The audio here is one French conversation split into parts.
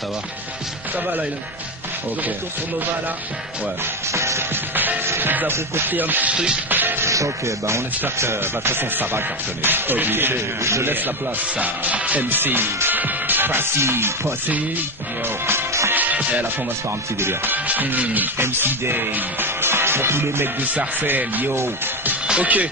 Ça va? Ça va là, Ok. De retour sur Nova là. Ouais. Nous avons compris un petit truc. Ok, bah on espère que de toute façon ça va cartonner. Ok, je laisse la place à MC Passy. Yo. Et là, on va se faire un petit délire. MC Day. Pour tous les mecs de Sarcelles, yo. Ok.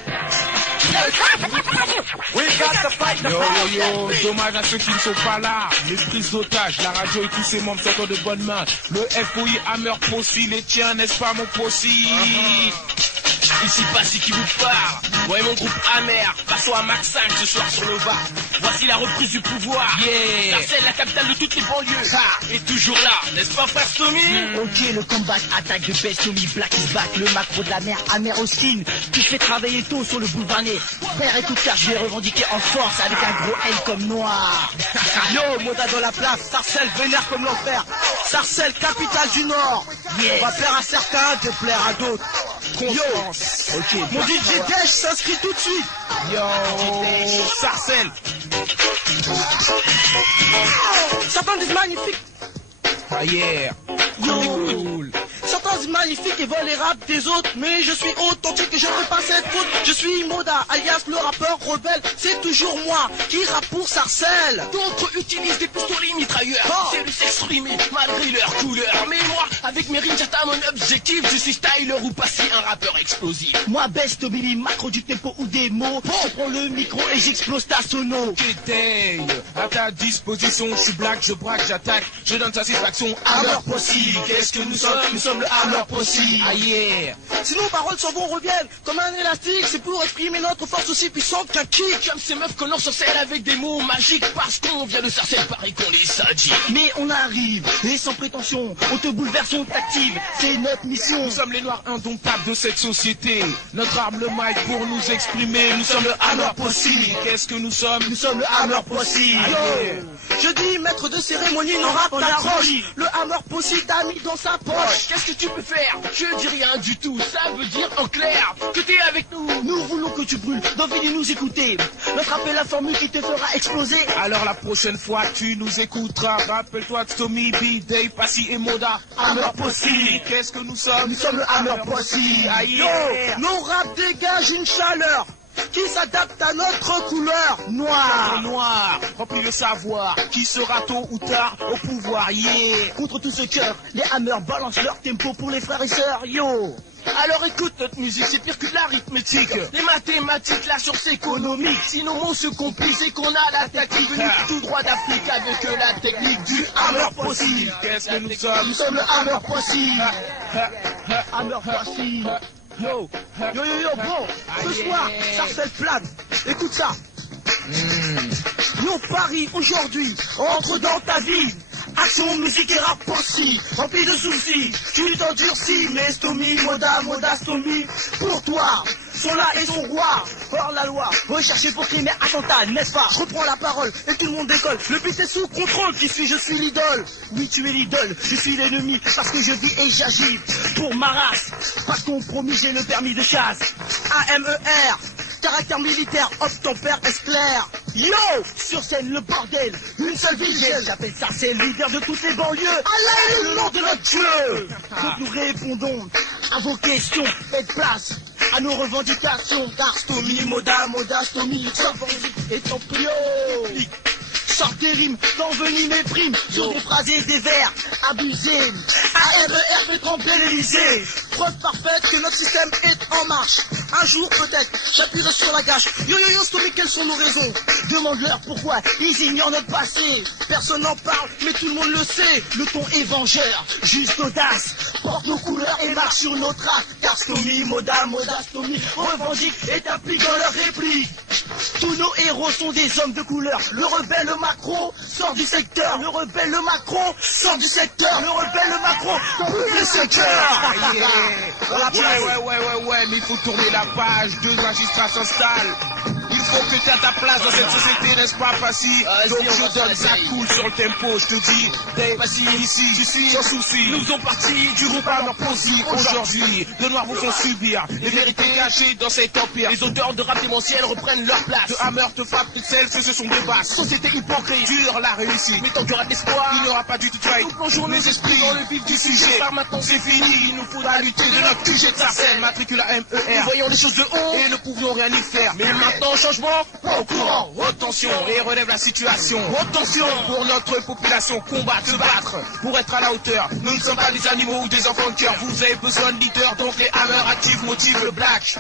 Yo, dommage à ceux qui ne sont pas là. Les prises d'otages, la radio et tous ses membres sont de bonnes mains. Le FOI Hammer Possi, les tiens, n'est-ce pas mon Possi? Ici Passy qui vous parle. Moi et mon groupe Amer, passons à Max 5 ce soir sur Nova. Voici la reprise du pouvoir. Yeah. Sarcelles, la capitale de toutes les banlieues. Et toujours là, n'est-ce pas frère Stomy? Ok, le comeback, attaque de Best Tommy, Black is back, le macro de la mer, Amer au skin, qui fait travailler tôt sur le boulevard Nez. Frère, écoute car je vais revendiquer en force avec un gros L comme noir. Yo, Moda dans la place, Sarcelles vénère comme l'enfer. Sarcelles, capitale du Nord. Yes. On va plaire à certains, déplaire à d'autres. Yo, Ok, mon DJ Dash s'inscrit tout de suite. yo, Sarcelles. Certains disent magnifique. Ah yeah. Cool. Certains disent magnifique et volent les raps des autres. Mais je suis authentique et je ne fais pas cette faute. Je suis Moda, alias le rappeur rebelle. C'est toujours moi qui rappe pour Sarcelles. D'autres utilisent des pistolets mitrailleurs. Oh. C'est de s'exprimer malgré leur couleur. Mais moi, avec mes rimes, j'atteins mon objectif. Je suis styler ou passer un rappeur explosif. Moi, Best Tommy, macro du tempo ou des mots. Je prends le micro et j'explose ta sono. Kéteille, à ta disposition, je suis black, je braque, j'attaque, je donne satisfaction à leur possible. Qu'est-ce que nous sommes? Nous sommes le Hammer Possi. Ah yeah. Si nos paroles s'en vont, reviennent comme un élastique. C'est pour exprimer notre force aussi puissante qu'un kick. Comme ces meufs qu'on lance sur scène avec des mots magiques. Parce qu'on vient de Sarcelles, pareil qu'on les sadiques. Mais on arrive, et sans prétention, on te bouleverse, on t'active. C'est notre mission. Nous sommes les noirs indomptables de cette société. Notre arme le mic pour nous exprimer. Nous sommes le Hammer Possi. Qu'est-ce que nous sommes? Nous sommes le Hammer Possi. Yo, je dis maître de cérémonie, non rap t'accroche. Le Hammer Possi t'a mis dans sa poche. Qu'est-ce que tu peux faire? Je dis rien du tout. Ça veut dire en clair que t'es avec nous. Nous voulons que tu brûles, d'envie de nous écouter. Notre appel la formule qui te fera exploser. Alors la prochaine fois tu nous écouteras. Rappelle-toi de Tommy, B, Dave, Passy et Moda. Hammer Possi. Qu'est-ce que nous sommes? Nous sommes le Hammer Possi. Ah Yo, yeah. nos rap dégagent une chaleur qui s'adapte à notre couleur. Noir. Noir, rempli de savoir, qui sera tôt ou tard au pouvoir, yeah. Contre tout ce cœur, les hammers balancent leur tempo pour les frères et sœurs. Yo. Alors écoute, notre musique c'est pire que de l'arithmétique. Les mathématiques, la source économique. Si nos mots se compliquent, c'est qu'on a la tactique venue tout droit d'Afrique avec la technique du Hammer Possi. Qu'est-ce que nous sommes? Nous sommes le Hammer Possi. Hammer Possi. Yo, bro, ce soir, Sarcelles plane. Écoute ça. Yo, Paris, aujourd'hui, entre dans ta vie. Action, musique et rap Possi, rempli de soucis. Tu t'endurcis, mais Stomy, Moda, Stomy, pour toi. Son là et son roi, hors la loi, recherché pour crimes et attentats, n'est-ce pas? Je reprends la parole et tout le monde décolle. Le beat est sous contrôle, qui suis-je? Je suis l'idole. Oui, tu es l'idole, je suis l'ennemi, parce que je vis et j'agis pour ma race. Pas de compromis, j'ai le permis de chasse. AMER, caractère militaire, obtempère, est clair. Yo, sur scène le bordel, une seule vigile. J'appelle ça, c'est le leader de toutes les banlieues. Allah est le nom de notre Dieu. Donc nous répondons à vos questions, faites place à nos revendications. Car Stomy, Moda, Stomy, et ton prio. Sort des rimes, t'envenime mes primes, sur des phrases et des vers abusés. AMER fait trembler l'Elysée. Preuve parfaite que notre système est en marche. Un jour peut-être, j'appuierai sur la gâche. Yo, Stomy, quelles sont nos raisons? Demande-leur pourquoi ils ignorent notre passé. Personne n'en parle, mais tout le monde le sait. Le ton est vengeur, juste audace. Porte nos couleurs et marche sur nos traces. Car Stomy, Moda, Stomy, revendique et t'applique dans leur réplique. Tous nos héros sont des hommes de couleur. Le rebelle, le Macron, sort du secteur. Le rebelle, le Macron, sort du secteur. Le rebelle, le Macron, sort du secteur. Ouais, mais il faut tourner la page. Deux magistrats s'installent. Ils faut que t'aies ta place dans cette société, n'est-ce pas facile? Donc je donne ça cool sur le tempo, je te dis, t'es facile ici, tu suis sans souci. Nous sommes partis du groupe Hammer Posse. Aujourd'hui, de noirs vous font subir les vérités cachées dans cet empire. Les auteurs de rap démentiel reprennent leur place. De Hammer te frappe pixel, ce sont des basses. Société hypocrite, dure la réussite. Mais tant qu'il y aura de l'espoir, il n'y aura pas du tout de fight. Nous plongeons nos esprits dans le vif du sujet. Car maintenant c'est fini, il nous faudra lutter de notre QG de sarcelle. Matricule à MER. Nous voyons les choses de haut et ne pouvions rien y faire. Mais maintenant, changement, au courant. Haute tension et relève la situation. Haute tension pour notre population. Combattre, se battre pour être à la hauteur. Nous ne sommes pas des animaux ou des enfants de cœur. Vous avez besoin de leaders, donc les Hammer actifs motivent le black.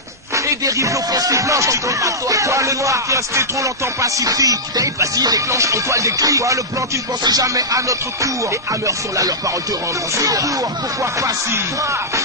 Et dérive l'offensive blanche, tu comprends pas toi le noir qui restait trop longtemps pacifique. T'es passif, déclenche étoile des clics. Toi le blanc qui ne pense jamais à notre tour. Les Hammer sont là, leurs paroles te rendent secours. Pourquoi facile?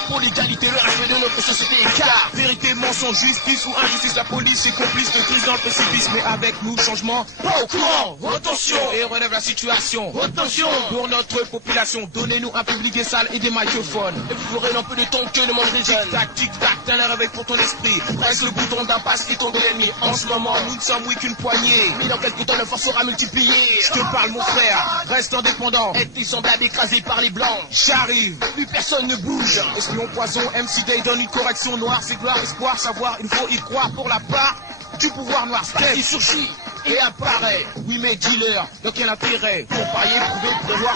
Pour l'égalité, le respect de notre société car vérité, mensonge, justice ou injustice, la police est complice de crise dans le précipice. Mais avec nous, changement, pas au courant. Attention et relève la situation. Attention pour notre population. Donnez-nous un public et salle et des microphones. Et vous ferez un peu de temps que le monde résiste. Tic-tac, t'as l'air avec pour ton esprit. Presse le bouton d'impasse et tombe l'ennemi. En ce moment, nous ne sommes oui qu'une poignée. Mais dans quelques temps, la force sera multipliée. Je te parle, mon frère, reste indépendant. Et tes semblables écrasés par les blancs. J'arrive, plus personne ne bouge. Espion poison, MC Day donne une correction noire. C'est gloire, espoir, savoir, il faut y croire pour la part du pouvoir noir. Step, il surgit et apparaît. Oui, mais dealer, donc quel intérêt pour parier, prouver, prévoir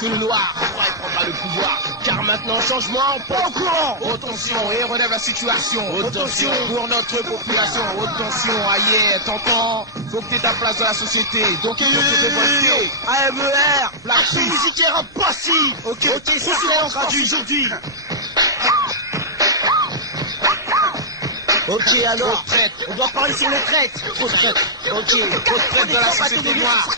que le noir prendra le pouvoir. Car maintenant, changement, pas au courant. Attention et relève la situation. Attention pour notre population. Attention, aïe, t'entends? Faut que t'aies ta place dans la société. Donc il faut te révolter. AMER, Black musique rap possible. Ok, ça c'est traduit aujourd'hui. Ok, alors, Retraite. on doit parler sur les traites. Retraite. Ok, retraite dans la société noire.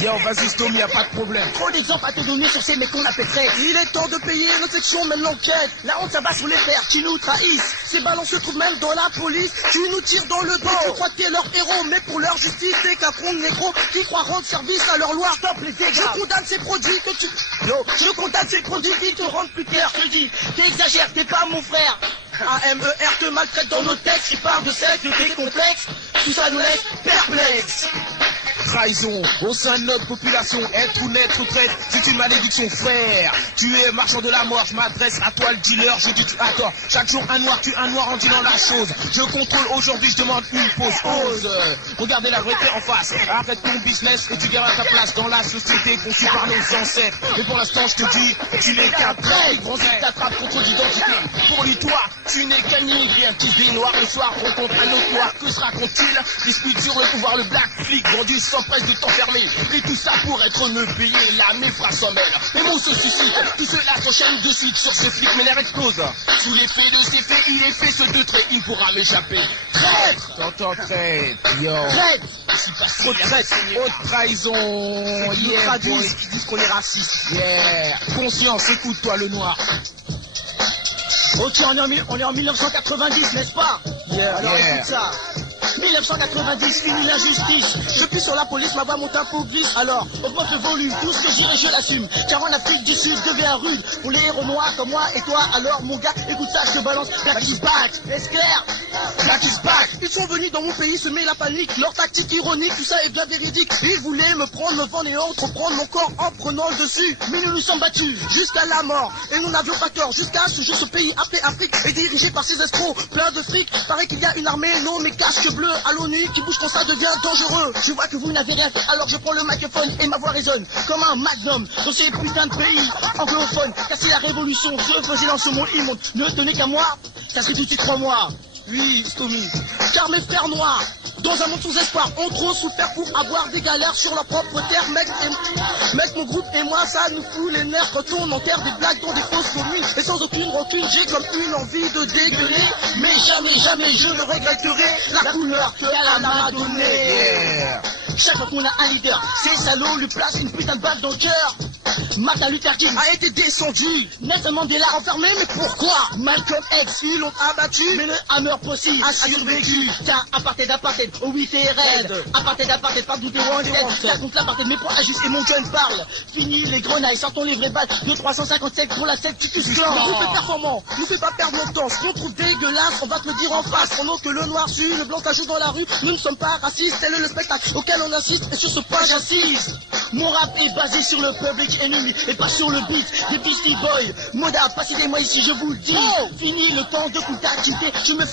Yo, vas-y, Stomy, y'a pas de problème. Trop d'exemples à te donner sur ces mecs qu'on appelle traite. Il est temps de payer notre section, mène l'enquête. La honte s'abat sur les pères qui nous trahissent. Ces ballons se trouvent même dans la police. Tu nous tires dans le dos. Tu crois que t'es leur héros, mais pour leur justice, t'es qu'un front négro qui croit rendre service à leur loi. Stop les dégâts. Je condamne ces produits que tu... Je condamne ces produits qui te rendent plus clair. Je te dis, t'exagères, t'es pas mon frère. AMER te maltraite dans nos textes, qui parlent de sexe, de tes complexes, tout ça nous laisse perplexes. Trahison au sein de notre population, être ou n'être traite, c'est une malédiction frère. Tu es marchand de la mort, je m'adresse à toi le dealer, je dis tu as tort. Chaque jour un noir tue un noir en disant la chose. Je contrôle aujourd'hui, je demande une pause. Ose, regardez la vérité en face. Arrête ton business et tu gardes ta place dans la société conçue par nos ancêtres. Mais pour l'instant je te dis, tu n'es qu'un traître. Grandit t'attrape contre l'identité. Pour lui toi, tu n'es qu'un rien. Tous des noirs le soir rencontre un autre noir. Que se raconte-t-il? Dispute sur le pouvoir, le black flic grandit sans presse de t'enfermer. Et tout ça pour être ne payé. Là mes phrases s'en mêlent. Mes mots se suscitent. Tout cela s'enchaîne de suite sur ce flic. Mes nerfs explosent. Sous l'effet de ces faits, il est fait ce deux traits. Il pourra m'échapper. Traître. T'entends traître. Yo. Traite. Haute traite. Haute trahison. Ils nous traduisent, qui disent qu'on est raciste. Yeah. Conscience, écoute-toi le noir. Ok, on est en 1990, n'est-ce pas? Alors écoute ça. 1990, fini l'injustice. Je plie sur la police, ma voix monte un peu glisse. Alors, augmente le volume, tout ce que j'irai, je l'assume. Car en Afrique du Sud devient rude. Pour les héros noirs comme moi et toi, alors mon gars, écoute ça, je te balance. Black is back, est-ce clair? Black is back. Ils sont venus dans mon pays semer la panique. Leur tactique ironique, tout ça est bien véridique. Ils voulaient me prendre, me vendre et entreprendre mon corps en prenant le dessus. Mais nous nous sommes battus jusqu'à la mort. Et nous n'avions pas tort jusqu'à ce jour, ce pays appelé Afrique est dirigé par ces escrocs plein de fric. Paraît qu'il y a une armée nommée casque bleu à l'ONU qui bouge quand ça devient dangereux. Je vois que vous n'avez rien fait, alors je prends le microphone et ma voix résonne comme un magnum dans ces putains de pays anglophones. Car si la révolution se faisait dans ce monde immonde, ne tenait qu'à moi, ça serait tout de suite 3 mois. Oui, Stomy. Car mes frères noirs, dans un monde sans espoir, ont trop souffert pour avoir des galères sur leur propre terre. Mec, mon groupe et moi, ça nous fout les nerfs quand on enterre des blagues dans des fausses communes. Et sans aucune rancune, j'ai comme une envie de dégueuler. Mais jamais, je ne regretterai la couleur qu'elle m'a donnée. Yeah. Chaque fois qu'on a un leader, ces salauds lui placent une putain de balle dans le cœur. Martin Luther King a été descendu. Nelson Mandela enfermé, mais pourquoi? Malcolm X, Ils l'ont abattu, mais le Hammer possible a survécu. Car apartheid, oh oui c'est raide. Apartheid, pas douter wanted. Ça contre l'apartheid, mais pour injuste et mon gun parle. Fini les grenailles, sortons les vraies balles de 357 pour la Celticus Clan. Nous fait performant, nous fait pas perdre notre temps. Ce qu'on trouve dégueulasse, on va te le dire en face. Pendant que le noir suit, le blanc s'ajoute dans la rue. Nous ne sommes pas racistes, tel est le spectacle auquel on assiste. Et sur ce point j'insiste. Mon rap est basé sur le Public Enemy et pas sur le beat des Beastie Boys. Moda, passez-moi ici, je vous le dis. Fini le temps de contacter, je me